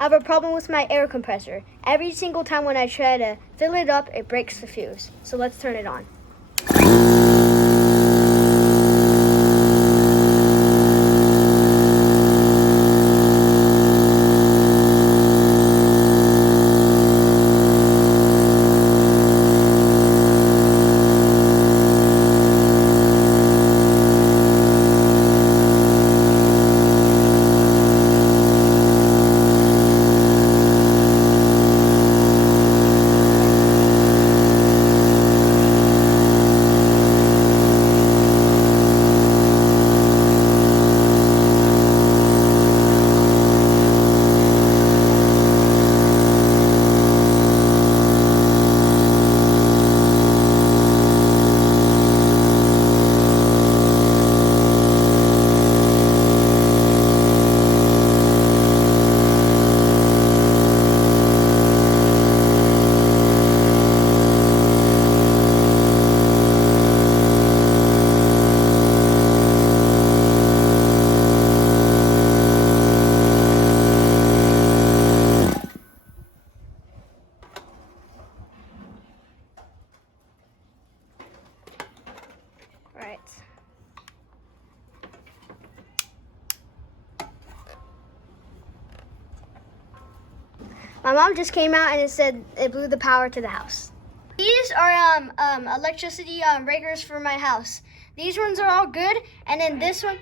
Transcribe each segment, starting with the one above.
I have a problem with my air compressor. Every single time when I try to fill it up, it breaks the fuse. So let's turn it on. Right. My mom just came out and it said it blew the power to the house. These are electricity breakers for my house. These ones are all good, and then this one.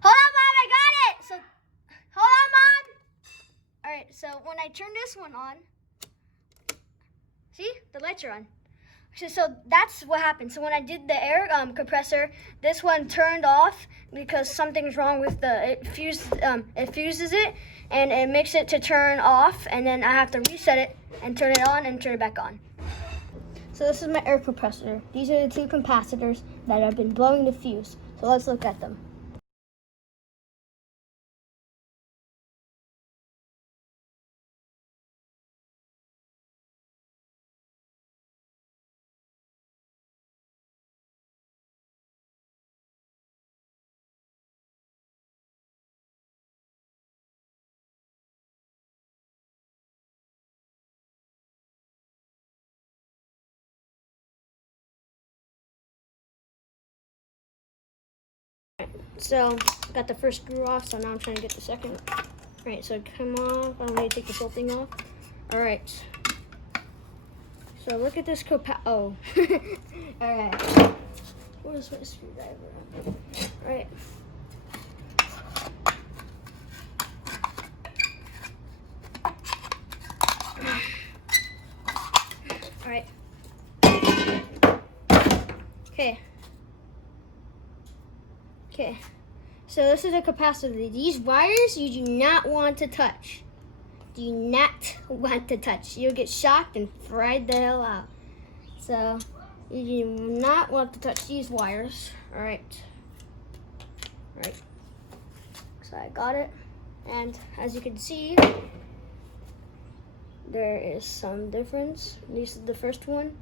Hold on, Mom, I got it. So, hold on, Mom. All right. So when I turn this one on, see the lights are on. So that's what happened. So when I did the air compressor, this one turned off because something's wrong with it fuses it, and it makes it to turn off, and then I have to reset it and turn it on and turn it back on. So this is my air compressor. These are the two capacitors that have been blowing the fuse. So let's look at them. So got the first screw off, so now I'm trying to get the second. All right, so come off. I don't need to take this whole thing off. All right. So look at this oh. All right. Where's my screwdriver? All right. All right. Okay. Okay. So this is a capacitor. These wires you do not want to touch. Do not want to touch. You'll get shocked and fried the hell out. So you do not want to touch these wires. All right. All right. So I got it, and as you can see, there is some difference. This is the first one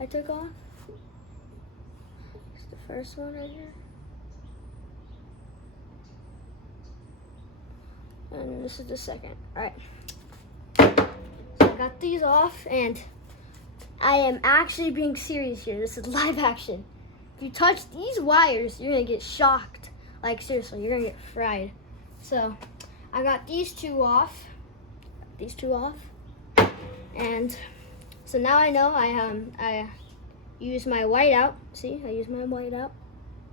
I took off. It's the first one right here. And this is the second. All right. So I got these off, and I am actually being serious here. This is live action. If you touch these wires, you're gonna get shocked. Like seriously, you're gonna get fried. So I got these two off. And so now I know I use my whiteout. See, I use my whiteout.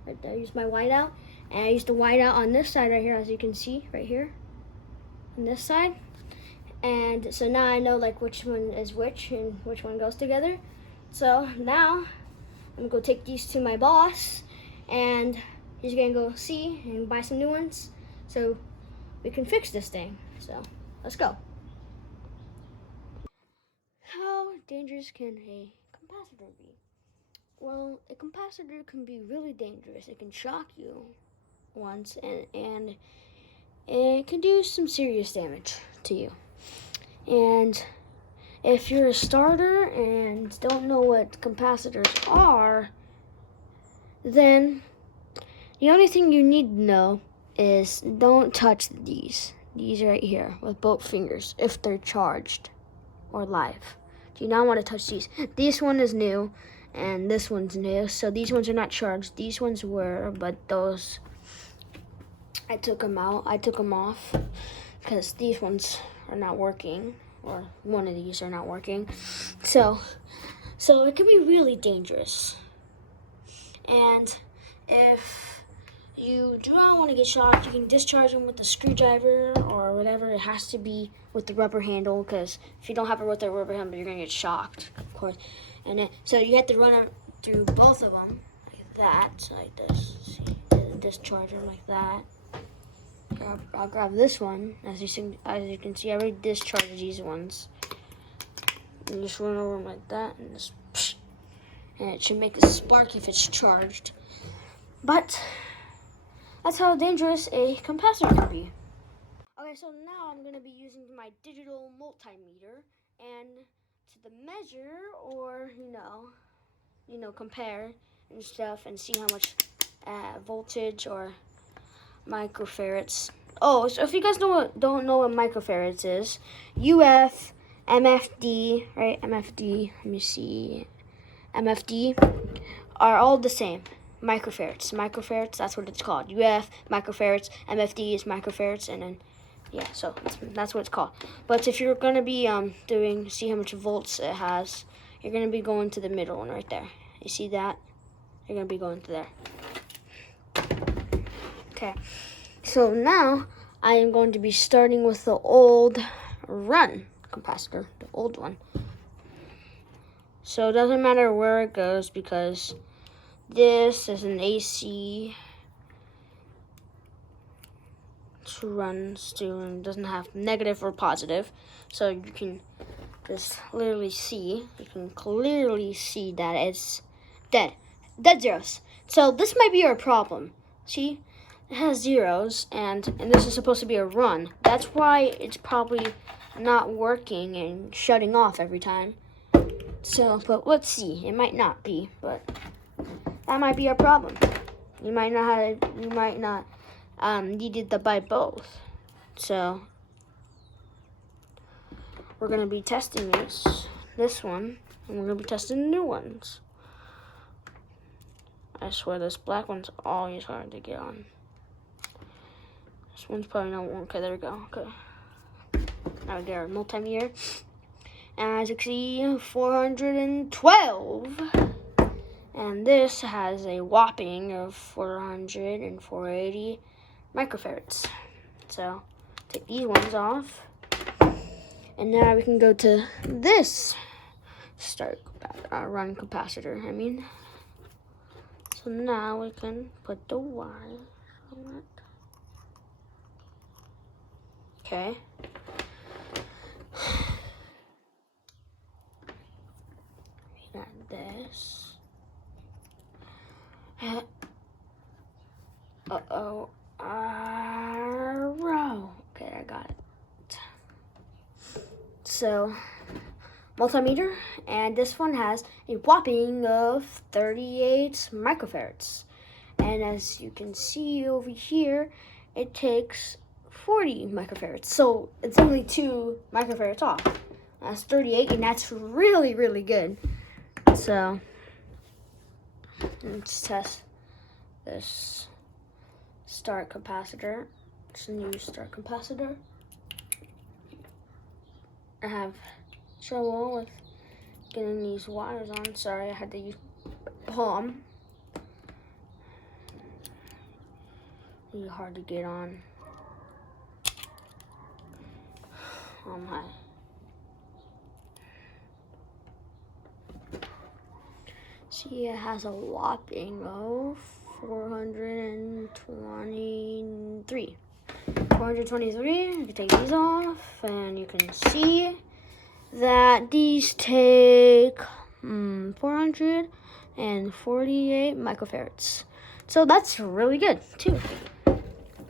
Right there, I use my whiteout. And I use the whiteout on this side right here, as you can see, right here. On this side. And so now I know like which one is which and which one goes together. So now I'm gonna go take these to my boss, and he's gonna go see and buy some new ones so we can fix this thing. So let's go. How dangerous can a capacitor be? Well, a capacitor can be really dangerous. It can shock you once, and it can do some serious damage to you. And if you're a starter and don't know what capacitors are, then the only thing you need to know is don't touch these. these right here with both fingers if they're charged or live. Do not want to touch these. This one is new and this one's new, so these ones are not charged. These ones were, but those, I took them out. I took them off because these ones are not working, or one of these are not working. So it can be really dangerous. And if you do not want to get shocked, you can discharge them with a screwdriver or whatever. It has to be with the rubber handle, because if you don't have it with the rubber handle, you're going to get shocked, of course. And then, so you have to run them through both of them like that, like this. See, discharge them like that. I'll grab this one. As you can see, I already discharged these ones. And just run over them like that, and just, and it should make a spark if it's charged. But that's how dangerous a capacitor can be. Okay, so now I'm going to be using my digital multimeter and to the measure, or compare and stuff, and see how much voltage or microfarads. Oh, so if you guys don't know what microfarads is, UF, MFD, right? MFD. Let me see. MFD are all the same. Microfarads, that's what it's called. UF, microfarads, MFD is microfarads, and then, yeah, so that's what it's called. But if you're going to be see how much volts it has, you're going to be going to the middle one right there. You see that? You're going to be going to there. Okay, so now I am going to be starting with the old run capacitor, the old one. So it doesn't matter where it goes, because this is an AC runs to, and doesn't have negative or positive. So you can just clearly see that it's dead zeros. So this might be our problem. See, it has zeros, and this is supposed to be a run. That's why it's probably not working and shutting off every time. So, but let's see. It might not be, but that might be our problem. You might not needed to buy both. So we're gonna be testing this one, and we're gonna be testing the new ones. I swear this black one's always hard to get on. This one's probably not one. Okay, there we go. Okay. Now we get our multimeter. And as you can see, 412. And this has a whopping of 400 and 480 microfarads. So take these ones off. And now we can go to this run capacitor, I mean. So now we can put the wire on it. Okay. We got this. Uh-oh. Okay, I got it. So, multimeter, and this one has a whopping of 38 microfarads. And as you can see over here, it takes 40 microfarads. So it's only 2 microfarads off. That's 38, and that's really, really good. So let's test this start capacitor. It's a new start capacitor. I have trouble with getting these wires on. Sorry, I had to use palm. Really hard to get on. Oh my. See, it has a whopping of 423. 423, you can take these off, and you can see that these take 448 microfarads. So that's really good, too.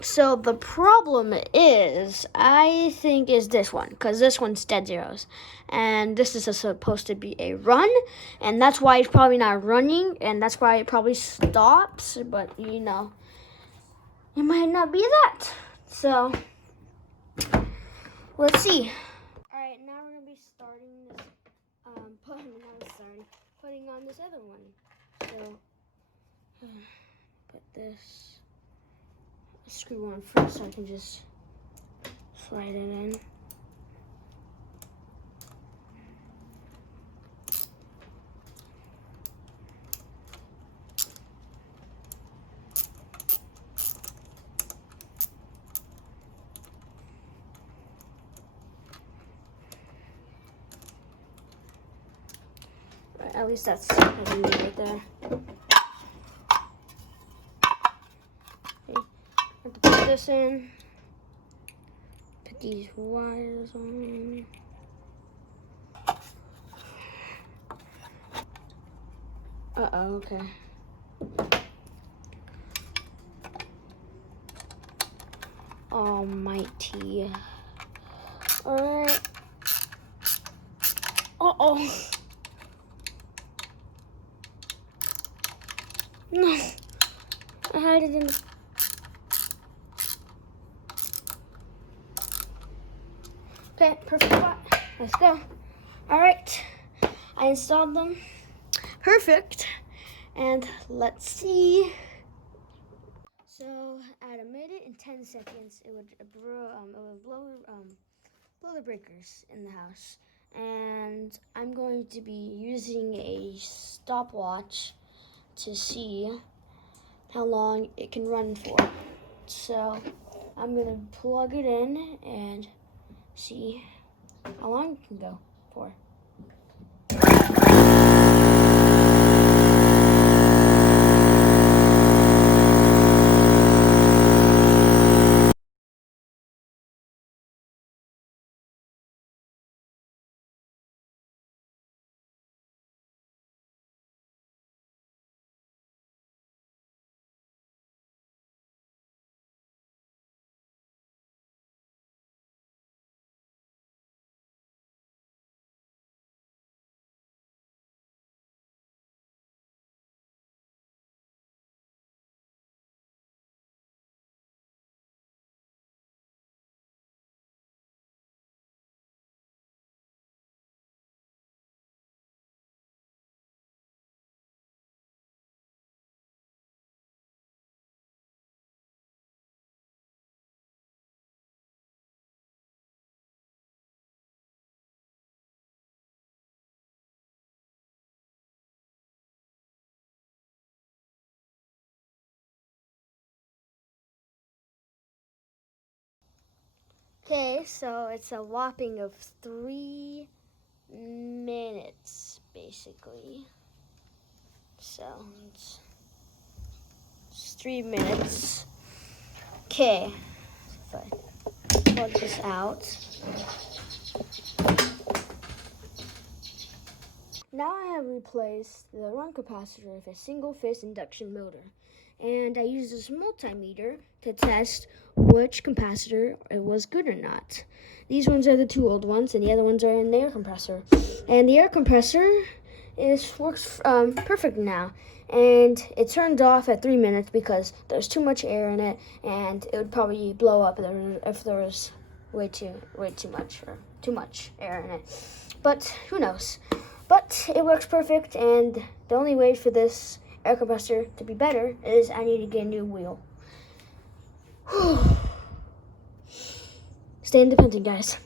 So the problem is, I think, is this one, because this one's dead zeros. And this is supposed to be a run, and that's why it's probably not running, and that's why it probably stops, but, it might not be that. So, Let's see. All right, now we're gonna be starting this. Putting on this other one. So put this screw on first, so I can just slide it in. At least that's what we need right there. Okay, have to put this in. Put these wires on. Okay. Almighty. Alright. No. I had it in. Okay, perfect spot. Let's go. Alright. I installed them. Perfect. And let's see. So at 1 minute and 10 seconds, it would blow the breakers in the house. And I'm going to be using a stopwatch to see how long it can run for. So I'm gonna plug it in and see how long it can go for. Okay, so it's a whopping of 3 minutes, basically. So it's 3 minutes. Okay, if I plug this out. Now I have replaced the run capacitor with a single-phase induction motor. And I used this multimeter to test which capacitor it was good or not. These ones are the 2 old ones, and the other ones are in the air compressor. And the air compressor works perfect now. And it turned off at 3 minutes because there's too much air in it, and it would probably blow up if there was way too much air in it. But who knows? But it works perfect, and the only way for this air compressor to be better is I need to get a new wheel. Stay independent, guys.